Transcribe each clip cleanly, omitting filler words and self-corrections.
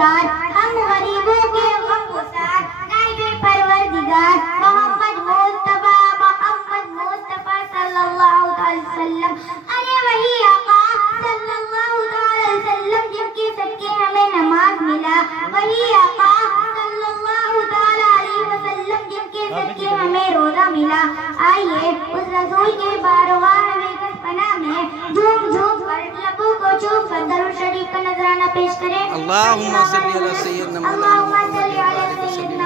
ستار ہم غریبوں کے غم گسار غائب پروردگار محمد مصطفیٰ صلی اللہ علیہ وسلم ارے وہی آقا صلی اللہ علیہ وسلم جن کے صدقے ہمیں نماز ملا وہی آقا صلی اللہ علیہ وسلم جن کے صدقے ہمیں روزہ ملا آئیے اس رسول کے بارگاہ میں پناہ میں جھوم جھوم کر لبوں کو چوم کر درود شریف کا نذرانہ پیش کریں اللہم صلی علی سیدنا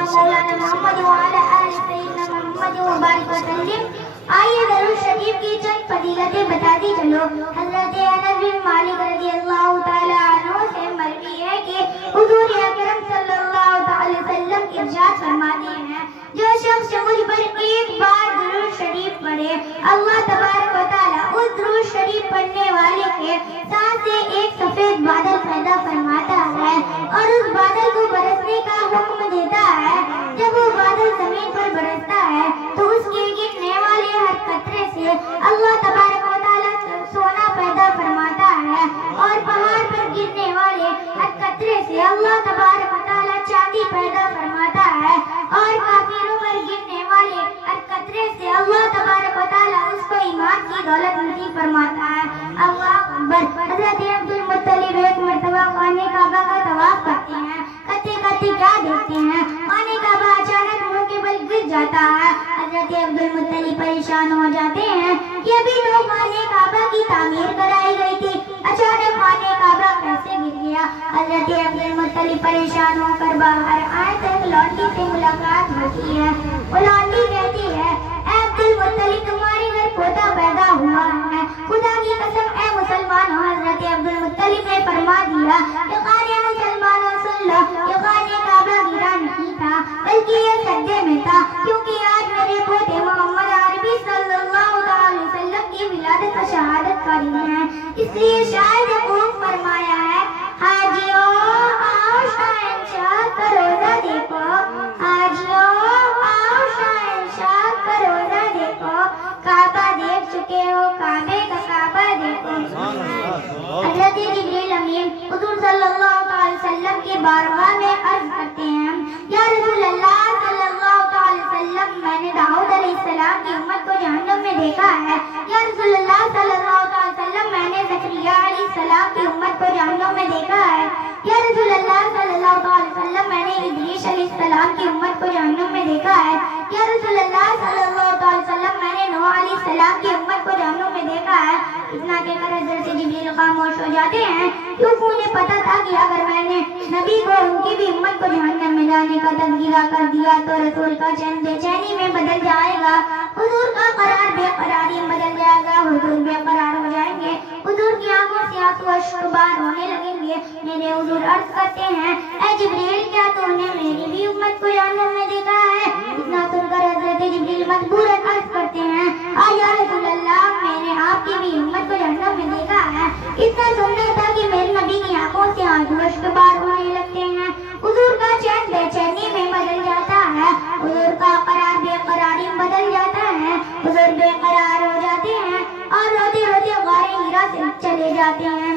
مولانا محمد وعلی آل سیدنا محمد وبارک وسلم آئیے درود شریف کی چند فضیلتیں بتاتی چلو حضرت انس بن مالک رضی اللہ تعالی عنہ سے مروی ہے کہ حضور اکرم صلی اللہ علیہ وسلم ارشاد فرماتے ہیں جو شخص مجھ پر ایک بار درود شریف پڑھے اللہ تبارک و تعالی اس درود شریف پڑھنے والے کے ساتھ سے ایک سفید بادل پیدا فرماتا ہے اور اس بادل کو برسنے کا حکم دیتا ہے جب وہ بادل زمین پر برستا ہے تو اس کے گرنے والے ہر قطرے سے اللہ تبارک و تعالی سونا پیدا فرماتا ہے اور پہاڑ پر گرنے والے ہر قطرے سے اللہ تبارک و تعالی چاندی پیدا فرماتا ہے اور کافروں پر گرنے والے ہر قطرے سے اللہ تبارک و تعالی اس کو ایمان کی دولت نصیب فرماتا ہے اللہ اکبر حضرت عبد المطلب ایک مرتبہ خانہ کعبہ کا طواف کرتے ہیں کرتے کرتے کیا دیکھتے ہیں خانہ کعبہ اچانک منہ کے بل گر جاتا ہے حضرت عبد المطلب پریشان ہو جاتے ہیں کہ ابھی تو خانہ کعبہ کی تعمیر کرائی گئی تھی اچانک خانہ کعبہ کیسے گر گیا حضرت عبد المطلب پریشان ہو کر باہر آئے تو ایک لونڈی سے ملاقات ہوتی ہے وہ لونڈی کہتی ہے اے عبد المطلب تمہارے گھر پوتا پیدا ہوا ہے خدا کی قسم اے مسلمانوں حضرت عبد المطلب نے فرما دیا کہ خانہ مسلمانوں سن لو یہ خانہ کعبہ گرا نہیں تھا بلکہ یہ سجدے میں تھا کیونکہ آج میرے پوتے محمد عربی صلی اللہ علیہ وسلم کی ولادت و شہادت کا دن ہے اس لیے شاعر نے خوب فرمایا ہے حاجیوں آؤ شہنشاہ کا روزہ دیکھو حاجیوں آؤ شہنشاہ کا روزہ دیکھو کعبہ دیکھ چکے ہو کعبے کا کعبہ دیکھو حضرت جبریل امین حضور صلی اللہ علیہ وسلم کے بارگاہ میں عرض کرتے ہیں یا رسول اللہ صلی اللہ علیہ وسلم میں نے داؤد علیہ السلام کی امت کو جہنم میں دیکھا ہے یا رسول اللہ صلی اللہ علیہ وسلم میں نے زکریا علیہ السلام کی امت کو جہنم میں دیکھا ہے یا رسول اللہ صلی اللہ علیہ وسلم میں نے ادریس علیہ السلام کی امت کو جہنم میں دیکھا ہے یا رسول اللہ صلی اللہ علیہ وسلم میں نے نوح علیہ السلام کی امت کو جہنم میں دیکھا ہے اتنا کہہ کر حضرت جبریل خاموش ہو جاتے ہیں کیونکہ انہیں پتا تھا کہ اگر میں نے نبی کو ان کی بھی امت کو جہنم میں جانے کا تذکرہ کر دیا تو رسول کا چین بے چینی میں بدل جائے گا حضور کا قرار بے قراری میں بدل جائے گا حضور بے قرار ہو جائیں گے حضور کی آنکھوں سے آنسو اشک بار ہونے لگیں گے میرے حضور عرض کرتے ہیں اے جبریل کیا تو نے میری بھی امت کو جہنم میں دیکھا ہے اتنا سن کر حضرت جبریل مجبوراً عرض کرتے ہیں یا رسول اللہ میں نے آپ کی بھی امت کو جہنم میں دیکھا ہے اتنا سننا تھا کہ میرے نبی کی آنکھوں سے آنسو اشک بار ہونے لگتے ہیں حضور کا چین بے چینی میں بدل جاتا ہے حضور کا قرار بے قراری میں بدل جاتا ہے حضور بے قرار ہو جاتے ہیں اور روتے روتے غار ہیرا سے چلے جاتے ہیں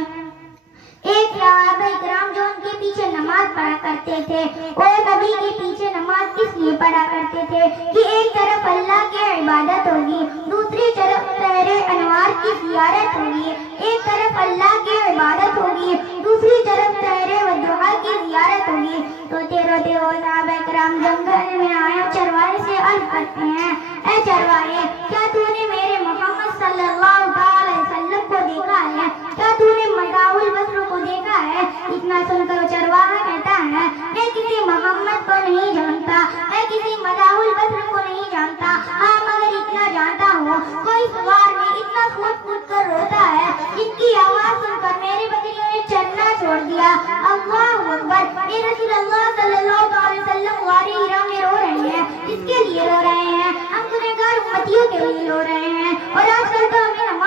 ایک صحابہ کرام جو ان کے پیچھے نماز پڑھا کرتے تھے وہ نبی کے پیچھے نماز اس لیے پڑھا کرتے تھے کہ ایک طرف اللہ کی عبادت ہوگی دوسری طرف تیرے انوار کی زیارت ہوگی ایک طرف اللہ کی عبادت ہوگی دوسری طرف تیرے ودعا کی زیارت ہوگی روتے روتے وہ صحابہ کرام جنگل میں آئے چرواہے سے عرض کرتے ہیں اے چرواہے کیا تو نے میرے محمد صلی اللہ علیہ وسلم کو دیکھا ہے کیا تو نے مداح البصر کو دیکھا ہے اتنا سن کر چرواہا کہتا ہے میں کسی محمد کو نہیں جانتا میں کسی مداح البصر کو نہیں جانتا ہاں مگر اتنا جانتا ہوں کوئی سوار میں اتنا کھود کھود کر روتا ہے جن کی آواز سن کر میری بکریوں نے چرنا چھوڑ دیا اللہ اکبر اے رسول اللہ صلی اللہ علیہ وسلم غار ہیرا میں رو رہے ہیں کس کے لیے رو رہے ہیں ہم گنہگار امتیوں کے لیے رو رہے ہیں اور آج کل تو ہمیں نماز